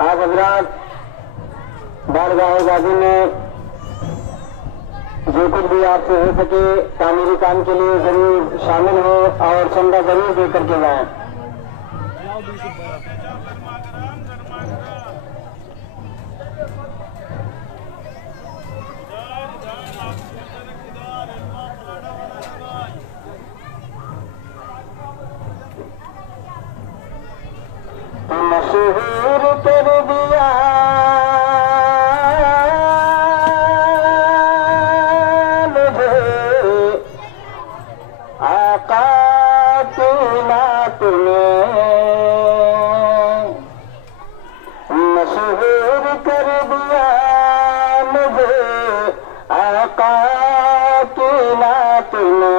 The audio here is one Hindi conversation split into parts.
आप हजरात बारगाह गाजी में जो कुछ भी आपसे हो सके तामीरी काम के लिए जरूर शामिल हो और चंदा जरूर दे करके जाएं। मशहूर कर दिया मुझे आका की नात में, मशहूर कर दिया मुझे आका की नात में।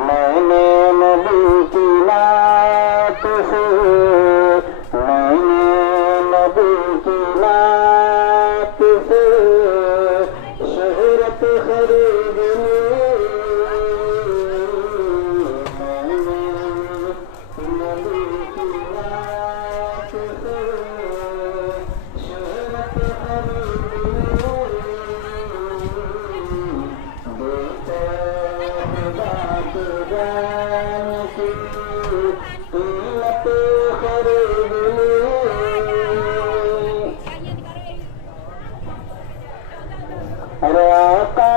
मैंने नबी की नात से, मैंने नबी की नात से शोहरत खरीद ली। मैंने नबी की नात से शोहरत खरीद ली। बात जान की कीमत खरीद ली। अरे आका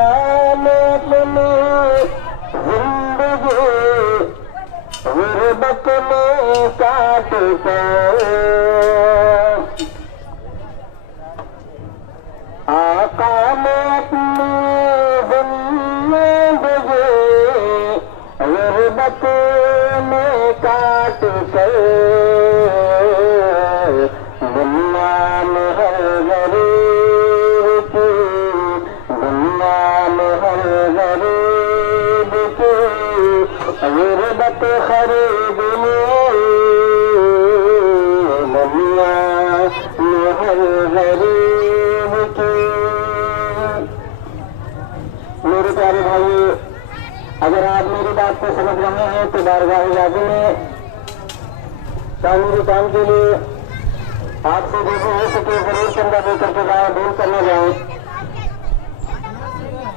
ने अपनी जिंदगी गुर्बत में काट कर, आका ने अपनी जिंदगी गुर्बत में काट कर दुनिया में हर गरीब की, दुनिया में हर गरीब की गुर्बत खरीद ली। दुनिया में हर गरीब की। मेरे प्यारे भाई, अगर आप मेरी बात को समझ रहे हैं तो बारगाह गाजी में तामीरी काम के लिए आपसे जो हो सके जरूर चंदा दे करके जाए, भूल करने जाए।